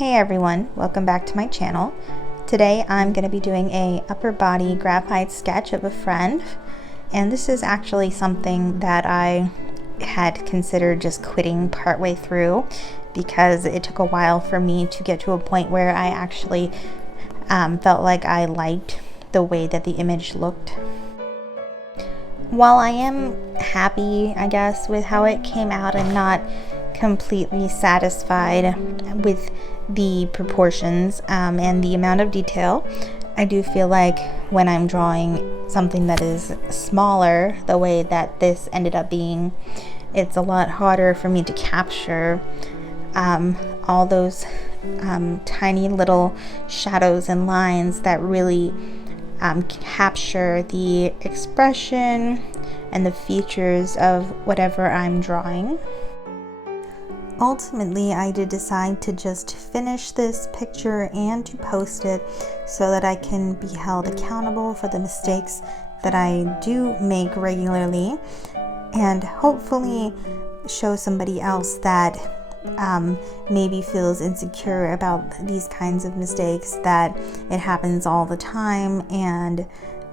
Hey everyone, welcome back to my channel. Today I'm going to be doing a upper body graphite sketch of a friend, and this is actually something that I had considered just quitting partway through because it took a while for me to get to a point where I actually felt like I liked the way that the image looked. While I am happy, I guess, with how it came out, I'm not completely satisfied with the proportions and the amount of detail. I do feel like when I'm drawing something that is smaller, the way that this ended up being, it's a lot harder for me to capture all those tiny little shadows and lines that really capture the expression and the features of whatever I'm drawing. Ultimately, I did decide to just finish this picture and to post it so that I can be held accountable for the mistakes that I do make regularly, and hopefully show somebody else that maybe feels insecure about these kinds of mistakes, that it happens all the time, and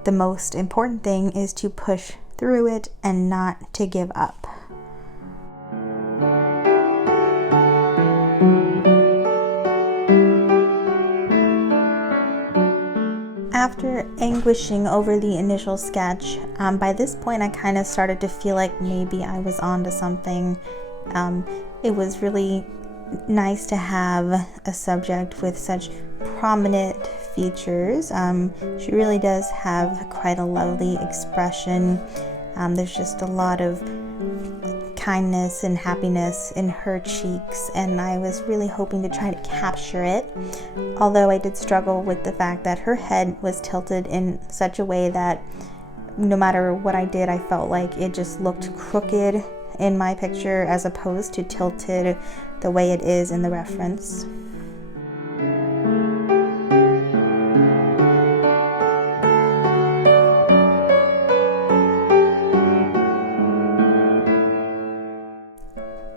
the most important thing is to push through it and not to give up. After anguishing over the initial sketch, by this point I kind of started to feel like maybe I was onto something. It was really nice to have a subject with such prominent features. She really does have quite a lovely expression. There's just a lot of kindness and happiness in her cheeks, and I was really hoping to try to capture it, although I did struggle with the fact that her head was tilted in such a way that no matter what I did, I felt like it just looked crooked in my picture as opposed to tilted the way it is in the reference.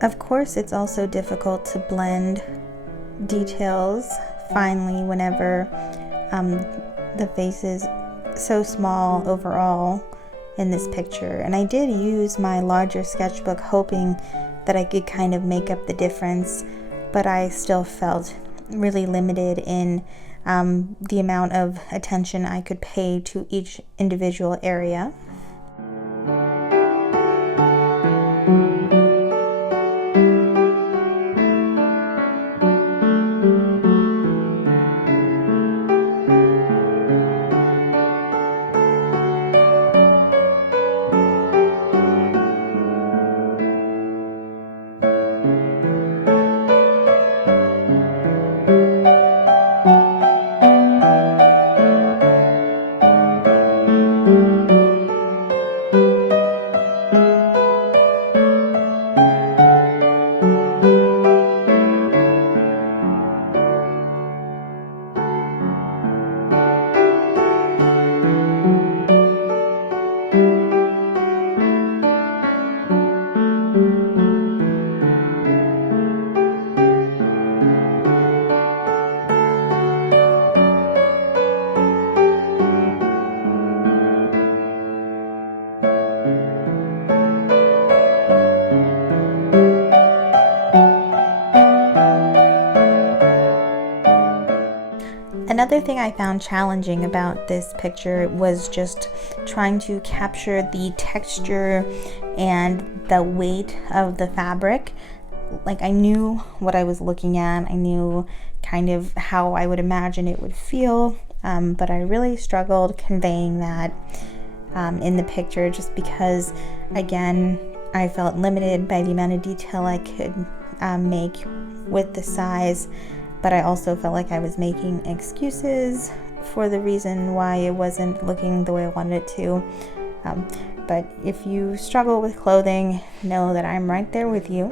Of course, it's also difficult to blend details finely whenever the face is so small overall in this picture. And I did use my larger sketchbook hoping that I could kind of make up the difference, but I still felt really limited in the amount of attention I could pay to each individual area. Another thing I found challenging about this picture was just trying to capture the texture and the weight of the fabric. Like, I knew what I was looking at, I knew kind of how I would imagine it would feel, but I really struggled conveying that in the picture just because, again, I felt limited by the amount of detail I could make with the size. But I also felt like I was making excuses for the reason why it wasn't looking the way I wanted it to. But if you struggle with clothing, know that I'm right there with you.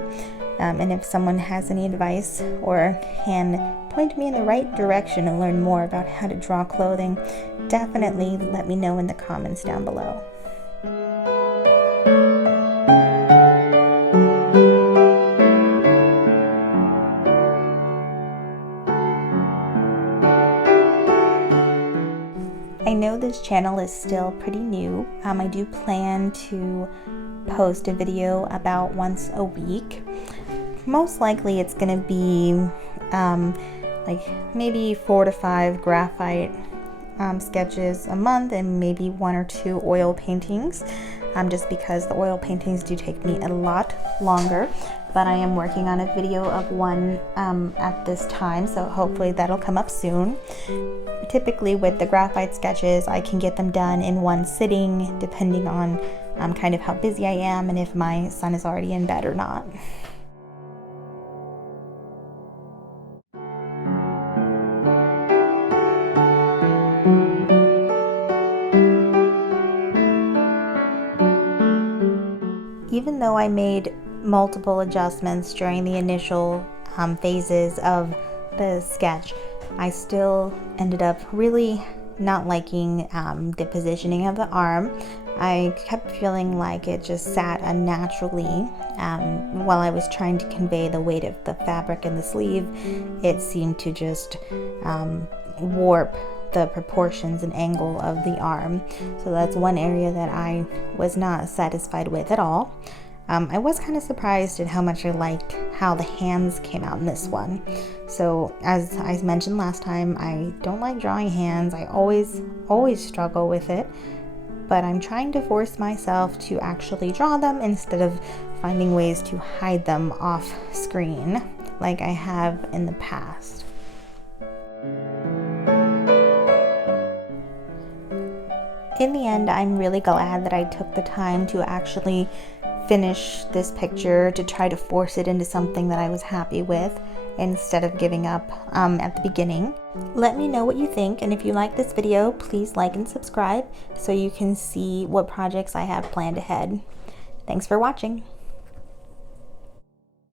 And if someone has any advice or can point me in the right direction and learn more about how to draw clothing, definitely let me know in the comments down below. I know this channel is still pretty new. I do plan to post a video about once a week. Most likely it's going to be like maybe 4 to 5 graphite sketches a month, and maybe 1 or 2 oil paintings, just because the oil paintings do take me a lot longer. But I am working on a video of one at this time, so hopefully that'll come up soon. Typically with the graphite sketches, I can get them done in one sitting, depending on kind of how busy I am and if my son is already in bed or not. Even though I made multiple adjustments during the initial phases of the sketch, I still ended up really not liking the positioning of the arm. I kept feeling like it just sat unnaturally while I was trying to convey the weight of the fabric in the sleeve. It seemed to just warp the proportions and angle of the arm. So that's one area that I was not satisfied with at all. I was kind of surprised at how much I liked how the hands came out in this one. So as I mentioned last time, I don't like drawing hands. I always struggle with it, but I'm trying to force myself to actually draw them instead of finding ways to hide them off screen like I have in the past. In the end, I'm really glad that I took the time to actually finish this picture, to try to force it into something that I was happy with instead of giving up at the beginning. Let me know what you think, and if you like this video, please like and subscribe so you can see what projects I have planned ahead. Thanks for watching.